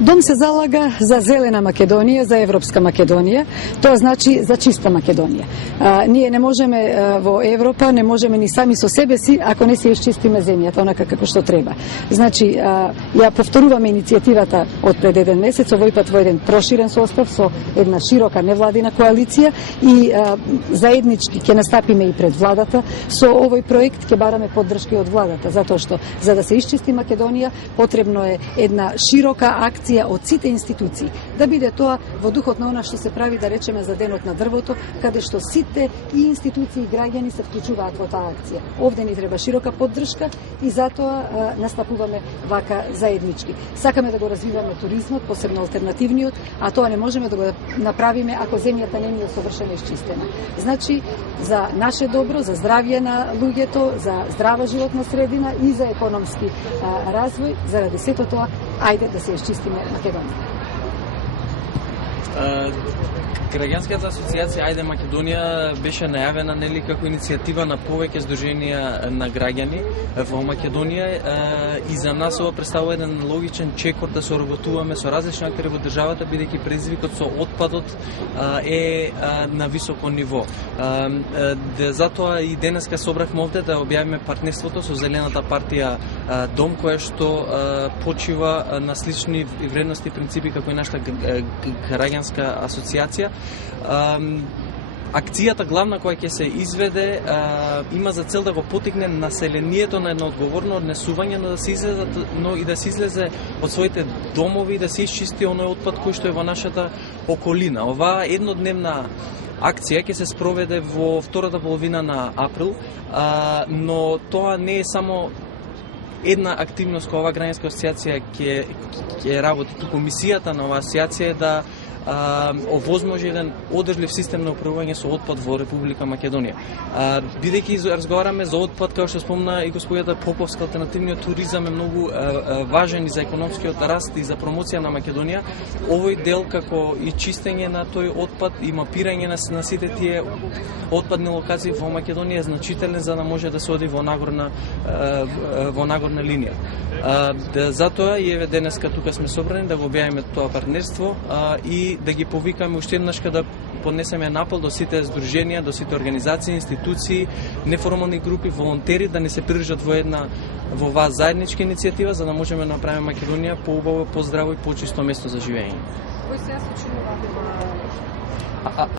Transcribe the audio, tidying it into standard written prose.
Дом се залага за зелена Македонија, за европска Македонија, тоа значи за чиста Македонија. Ние не можеме во Европа, не можеме ни сами со себе си ако не се исчистиме земјата онака како што треба. Значи, ја повторуваме иницијативата од пред еден месец, овој пат во еден проширен состав со една широка невладина коалиција и заеднички ќе настапиме и пред владата. Со овој проект ќе бараме поддршка од владата, затоа што за да се исчисти Македонија потребно е една широка акција од сите институции. Да биде тоа во духот на она што се прави, да речеме, за денот на дрвото, каде што сите и институции и граѓани се вклучуваат во таа акција. Овде ни треба широка поддршка и затоа настапуваме вака заеднички. Сакаме да го развиваме туризмот, посебно алтернативниот, а тоа не можеме да го направиме ако земјата не ни е совршено исчистена. Значи, за наше добро, за здравје на луѓето, за здрава животна средина и за економски развој, заради сето тоа, ајде да се исчистиме Македонија. Граѓанската асоциација Ајде Македонија беше најавена нели како иницијатива на повеќе здруженија на граѓани во Македонија и за нас ова представува еден логичен чекор да соработуваме со различни актери во државата, бидејќи предизвикот со отпадот е на високо ниво. Затоа и денеска собравме овде да објавиме партнерството со Зелената партија Дом, која што почива на слични вредности и принципи како и нашата граѓанска асоциација. Акцијата главна која ќе се изведе има за цел да го потикне населението на едно одговорно однесување, но и да се излезе од своите домови и да се исчисти оној отпад кој што е во нашата околина. Оваа еднодневна акција ќе се спроведе во втората половина на април, но тоа не е само една активност која оваа граѓанска асоциација ќе работи. Туку мисијата на оваа асоциација е да овозможи еден одржлив систем на управување со отпад во Република Македонија. Бидејќи разговараме за отпад, како што спомна и господјата Поповска, алтернативниот туризам е многу важен и за економскиот раст и за промоција на Македонија. Овој дел како и чистење на тој отпад и мапирање на сите тие отпадни локации во Македонија е значителен за да може да се оди во нагорна линија. Затоа и еве денеска тука сме собрани да го објавиме тоа партнерство и да ги повикаме уште еднаш да поднесеме напол до сите здруженија, до сите организации, институции, неформални групи, волонтери да не се придржат во оваа заедничка иницијатива за да можеме да направиме Македонија поубаво, поздраво и почисто место за живење. Кој се случува?